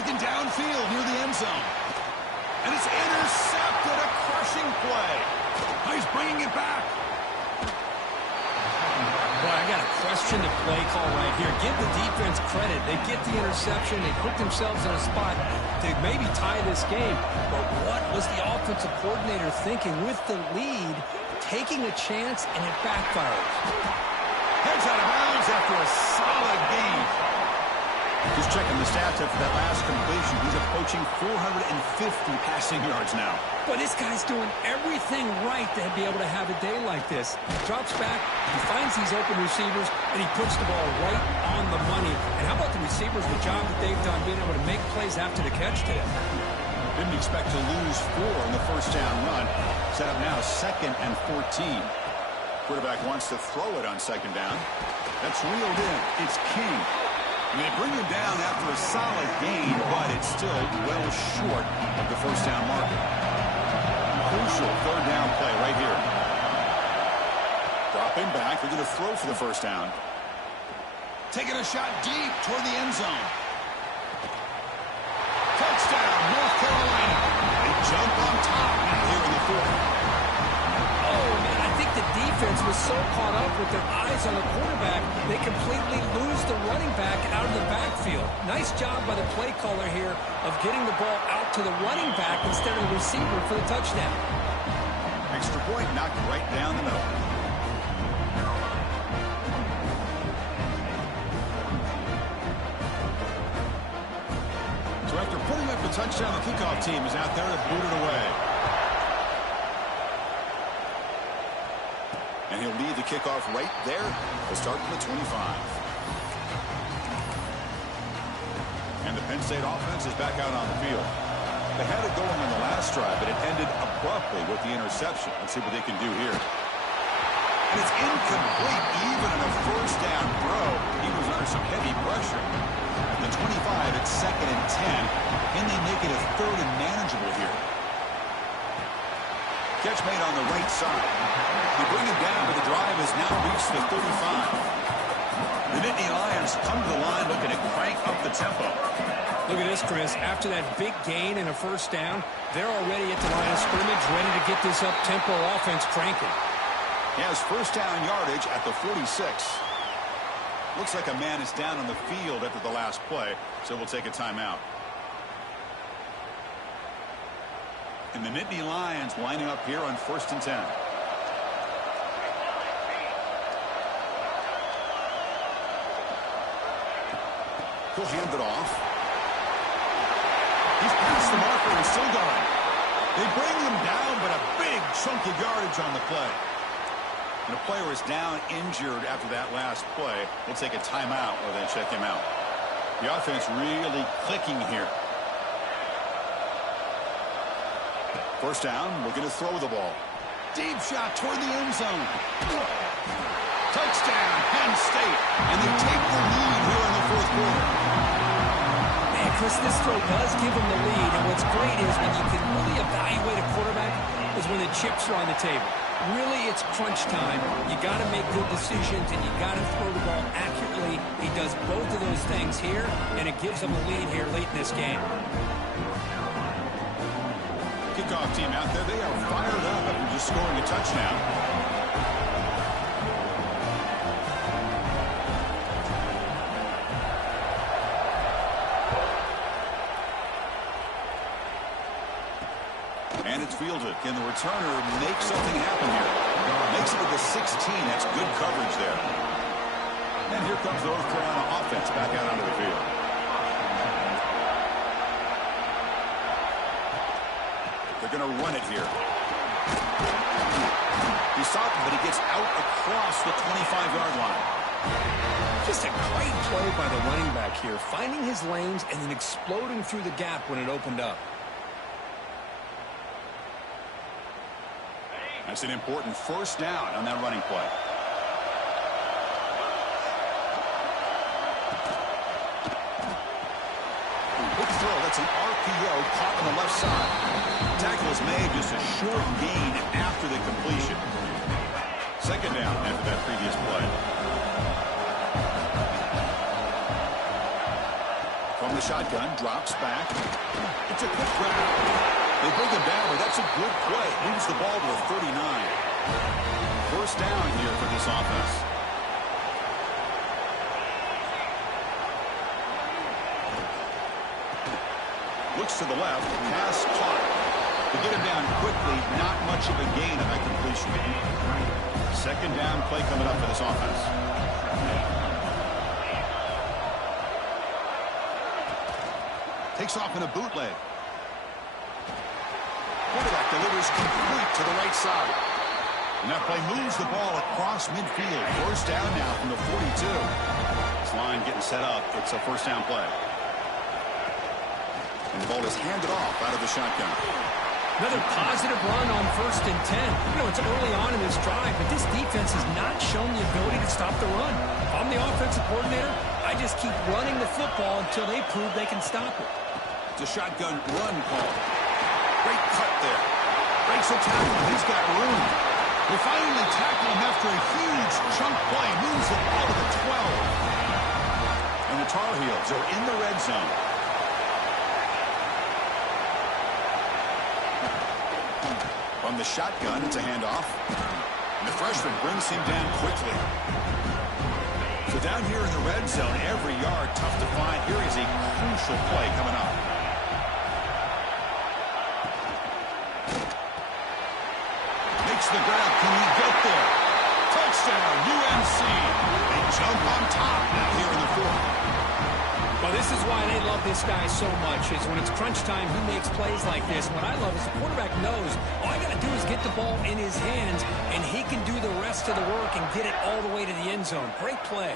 Looking downfield near the end zone. And it's intercepted. A crushing play. He's bringing it back. Boy, I got a question to play call right here. Give the defense credit. They get the interception. They put themselves in a spot to maybe tie this game. But what was the offensive coordinator thinking with the lead, taking a chance, and it backfires? Heads out of bounds after a solid gain. Just checking the stats after that last completion. He's approaching 450 passing yards now. But this guy's doing everything right to be able to have a day like this. He drops back, he finds these open receivers, and he puts the ball right on the money. And how about the receivers, the job that they've done being able to make plays after the catch today? Didn't expect to lose 4 in the 1st down run. Set up now 2nd and 14. Quarterback wants to throw it on 2nd down. That's reeled in. It's King. And they bring him down after a solid gain, but it's still well short of the 1st down marker. Crucial 3rd down play right here. Dropping back. They're going to throw for the 1st down. Taking a shot deep toward the end zone. Touchdown, North Carolina. They jump on top now here in the 4th. Oh, man, I think the defense was so caught up with their eyes on the quarterback, they completely lose the running back out of the backfield. Nice job by the play caller here of getting the ball out to the running back instead of the receiver for the touchdown. Extra point knocked right down the middle. So after putting up the touchdown, the kickoff team is out there to boot it away. And he'll lead the kickoff right there to start from the 25. And the Penn State offense is back out on the field. They had it going on the last drive, but it ended abruptly with the interception. Let's see what they can do here. And it's incomplete, even in a 1st down throw. He was under some heavy pressure. At the 25, it's 2nd and 10. Can they make it a 3rd and manageable here? Catch made on the right side. They bring him down, but the drive has now reached the 35. The Nittany Lions come to the line looking to crank up the tempo. Look at this, Chris. After that big gain and a 1st down, they're already at the line of scrimmage, ready to get this up-tempo offense cranking. He has 1st down yardage at the 46. Looks like a man is down on the field after the last play, so we'll take a timeout. And the Nittany Lions lining up here on 1st and 10. He'll hand it off. He's past the marker and still going. They bring him down, but a big chunk of yardage on the play. When a player is down injured after that last play, we'll take a timeout or then check him out. The offense really clicking here. First down, looking to throw the ball. Deep shot toward the end zone. Touchdown, Penn State. And they take the lead here in the fourth quarter. Man, Chris, this throw does give them the lead. And what's great is when you can really evaluate a quarterback is when the chips are on the table. Really, it's crunch time. You got to make good decisions, and you got to throw the ball accurately. He does both of those things here, and it gives them a lead here late in this game. Kickoff team out there, they are fired up after just scoring a touchdown. And it's fielded. Can the returner make something happen here? Makes it to the 16. That's good coverage there. And here comes the North Carolina offense back out onto the field. They're going to run it here. He stopped him, but he gets out across the 25-yard line. Just a great play by the running back here, finding his lanes and then exploding through the gap when it opened up. That's an important first down on that running play. Good throw. That's an RPO caught on the left side. Tackle is made, just a short gain after the completion. Second down after that previous play. From the shotgun, drops back. It's a quick grab. They bring him down, but that's a good play. Moves the ball to a 39. First down here for this offense. Looks to the left. Pass caught. To get him down quickly, not much of a gain on that completion. Second down play coming up for this offense. Takes off in a bootleg. Quarterback delivers complete to the right side. And that play moves the ball across midfield. First down now from the 42. This line getting set up. It's a first down play. And the ball is handed off out of the shotgun. Another positive run on 1st and 10. You know, it's early on in this drive, but this defense has not shown the ability to stop the run. If I'm the offensive coordinator, I just keep running the football until they prove they can stop it. It's a shotgun run call. Great cut there. Breaks a tackle. He's got room. They finally tackle him after a huge chunk play. Moves the ball to the 12. And the Tar Heels are in the red zone. From the shotgun, it's a handoff. And the freshman brings him down quickly. So down here in the red zone, every yard tough to find. Here is a crucial play coming up. Makes the grab. Can he get there? Touchdown, UNC. They jump on top now here in the fourth. Well, this is why they love this guy so much, is when it's crunch time, he makes plays like this. What I love is the quarterback knows all I got to do is get the ball in his hands, and he can do the rest of the work and get it all the way to the end zone. Great play.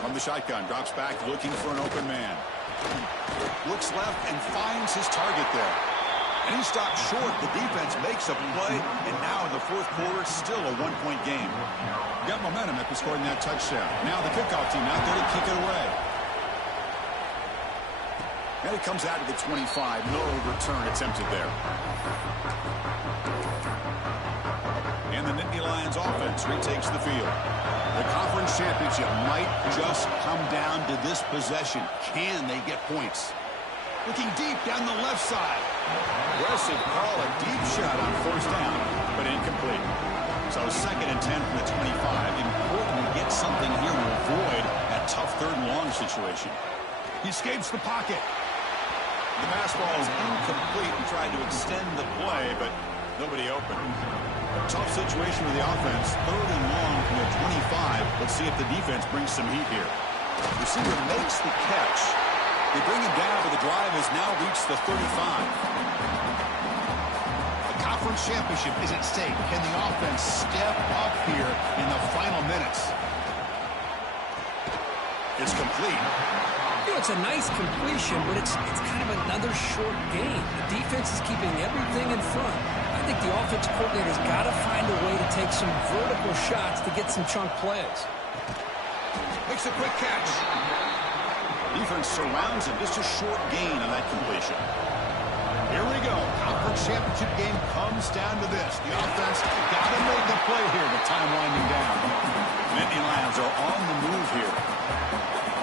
From the shotgun, drops back, looking for an open man. Looks left and finds his target there. And he stopped short. The defense makes a play, and now in the fourth quarter, still a one-point game. Got momentum after scoring that touchdown. Now the kickoff team out there to kick it away. And it comes out to the 25. No return attempted there. And the Nittany Lions offense retakes the field. The conference championship might just come down to this possession. Can they get points? Looking deep down the left side. Aggressive call, a deep shot on first down, but incomplete. So 2nd and 10 from the 25. Important to get something here to avoid that tough 3rd and long situation. He escapes the pocket. The pass ball is incomplete and tried to extend the play, but nobody open. Tough situation with the offense. 3rd and long from the 25. Let's see if the defense brings some heat here. Receiver makes the catch. They bring him down, but the drive has now reached the 35. A conference championship is at stake. Can the offense step up here in the final minutes? It's complete. You know, it's a nice completion, but it's kind of another short game. The defense is keeping everything in front. I think the offense coordinator's got to find a way to take some vertical shots to get some chunk plays. Makes a quick catch. Defense surrounds him. Just a short gain on that completion. Here we go. Conference championship game comes down to this. The offense got to make a play here with time winding down. Nittany Lions are on the move here.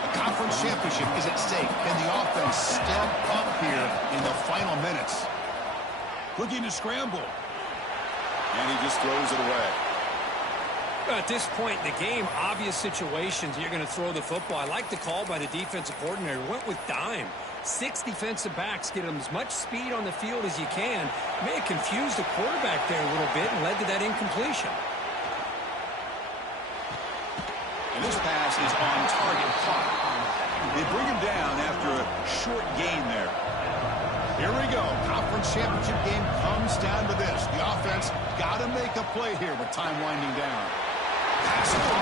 The conference championship is at stake. Can the offense step up here in the final minutes? Looking to scramble. And he just throws it away. At this point in the game, obvious situations, you're going to throw the football. I like the call by the defensive coordinator. Went with dime. 6 defensive backs, get them as much speed on the field as you can. May have confused the quarterback there a little bit and led to that incompletion. And this pass is on target. Caught. They bring him down after a short gain there. Here we go. Conference championship game comes down to this. The offense got to make a play here with time winding down. Pass it on.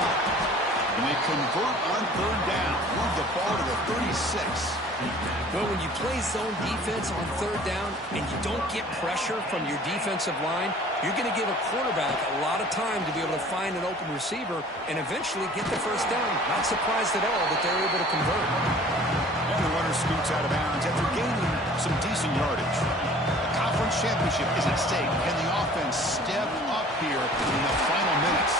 And they convert on third down. Move the ball to the 36. Well, when you play zone defense on third down and you don't get pressure from your defensive line, you're going to give a quarterback a lot of time to be able to find an open receiver and eventually get the first down. Not surprised at all that they're able to convert. And the runner scoots out of bounds after gaining some decent yardage. The conference championship is at stake. Can the offense step up here in the final minutes?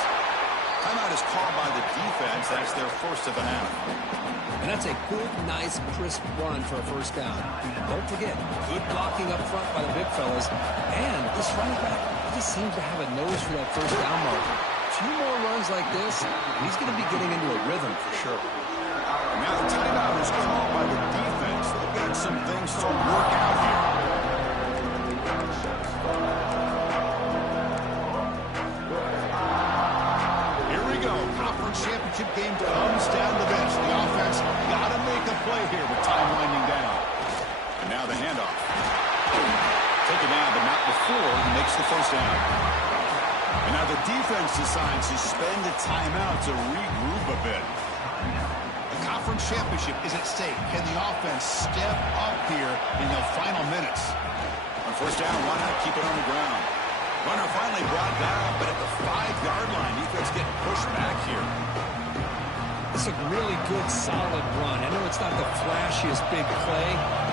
Timeout is called by the defense. That's their first of the half. And that's a good, nice, crisp run for a first down. Don't forget, good blocking up front by the big fellas. And this running back just seems to have a nose for that first down marker. A few more runs like this, and he's going to be getting into a rhythm for sure. And now the timeout is called by the defense. They've got some things to work out here. Championship game comes down to this. The offense got to make a play here with time winding down. And now the handoff. Taken down, but not before he makes the first down. And now the defense decides to spend a timeout to regroup a bit. The conference championship is at stake. Can the offense step up here in the final minutes? On first down, why not keep it on the ground? Runner finally brought down, but at the 5-yard line, defense getting pushed back here. It's a really good, solid run. I know it's not the flashiest big play,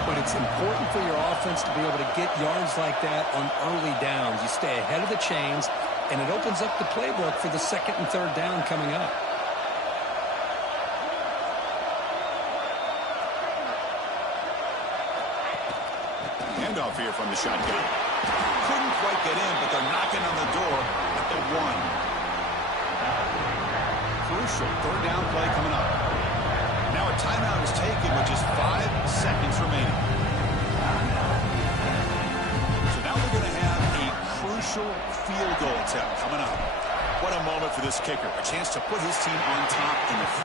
but it's important for your offense to be able to get yards like that on early downs. You stay ahead of the chains, and it opens up the playbook for the second and third down coming up. Handoff here from the shotgun. Couldn't quite get in, but they're knocking on the door at the 1. Crucial third down play coming up. Now a timeout is taken with just 5 seconds remaining. So now we're going to have a crucial field goal attempt coming up. What a moment for this kicker. A chance to put his team on top in the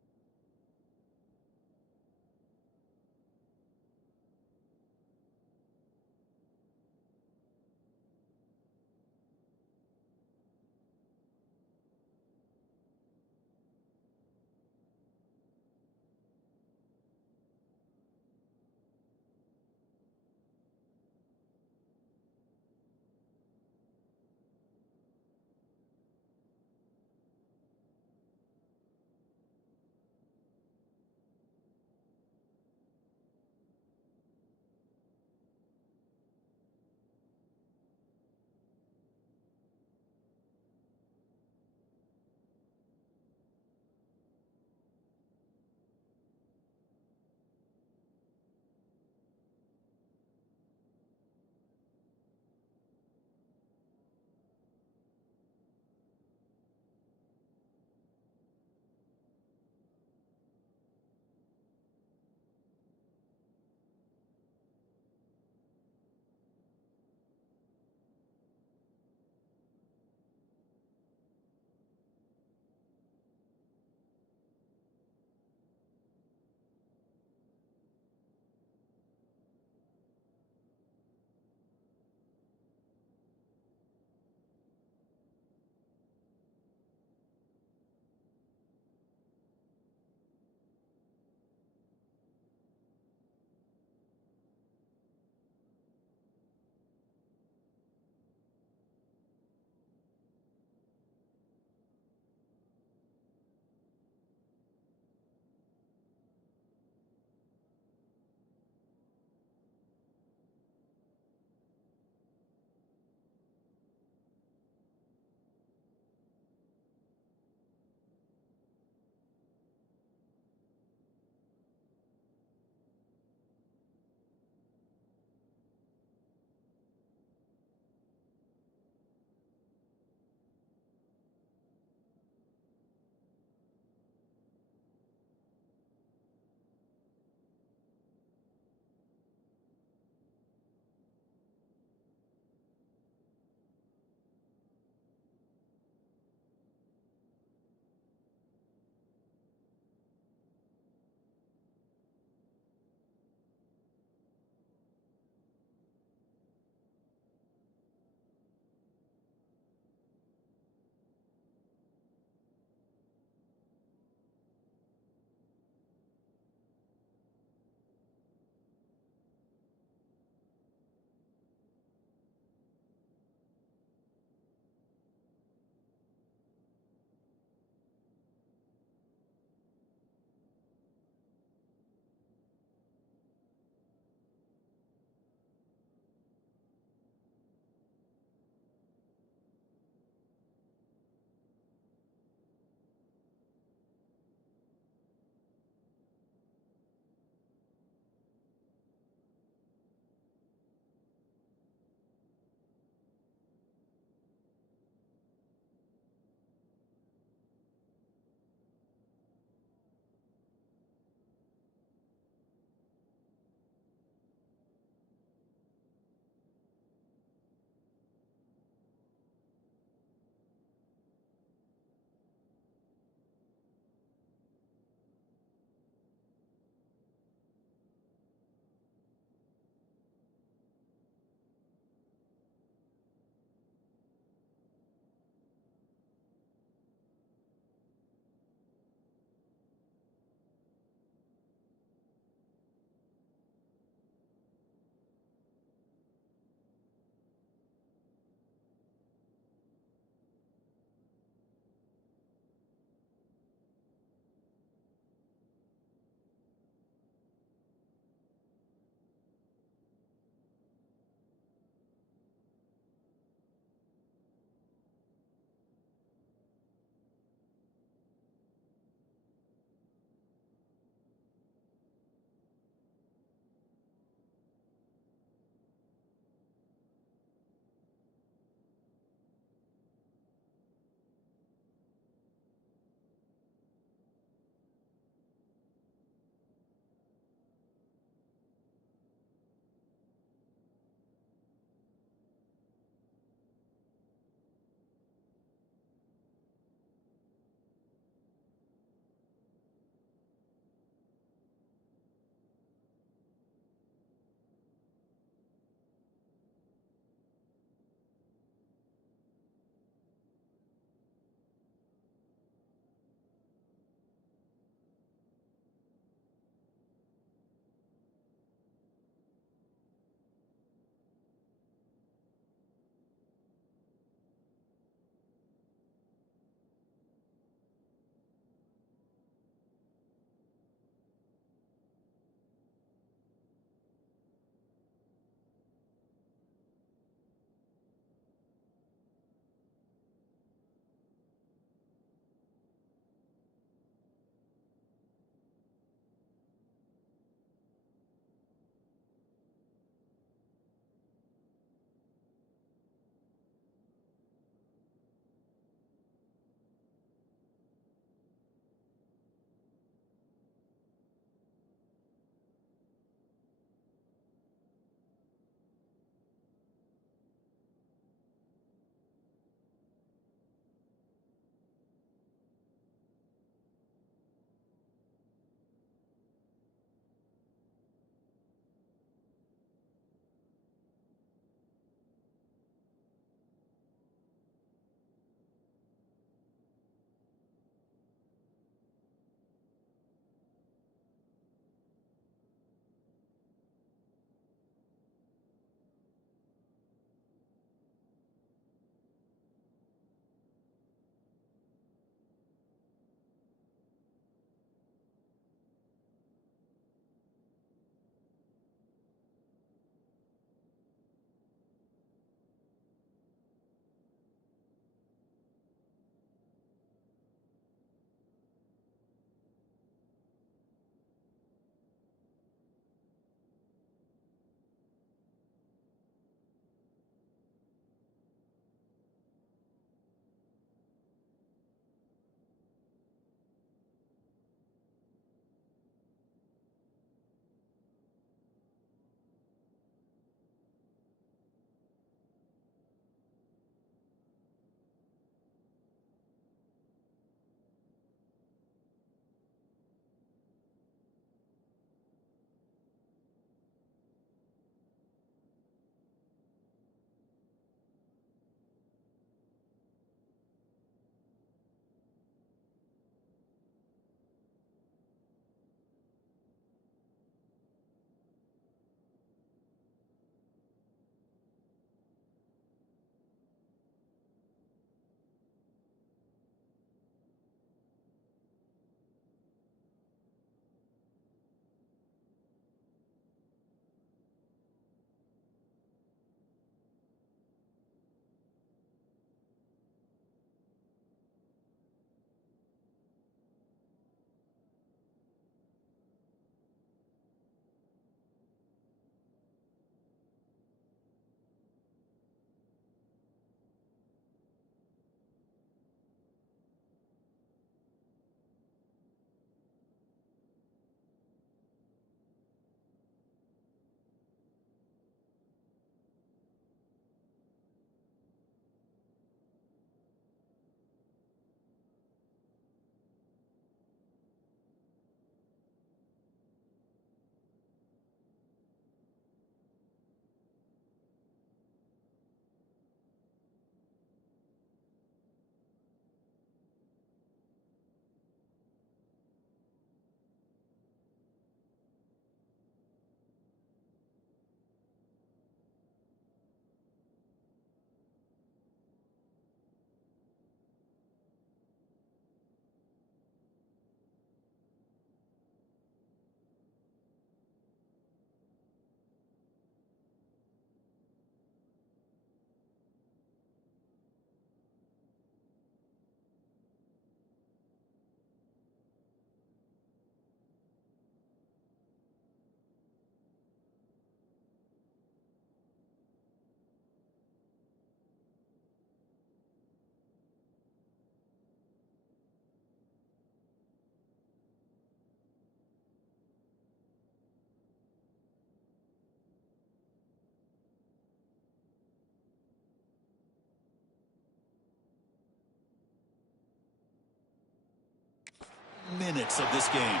minutes of this game.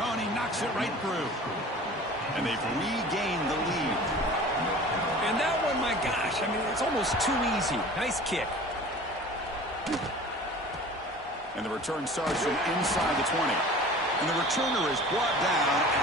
Oh, and he knocks it right through. And they've regained the lead. And that one, my gosh, I mean, it's almost too easy. Nice kick. And the return starts from inside the 20. And the returner is brought down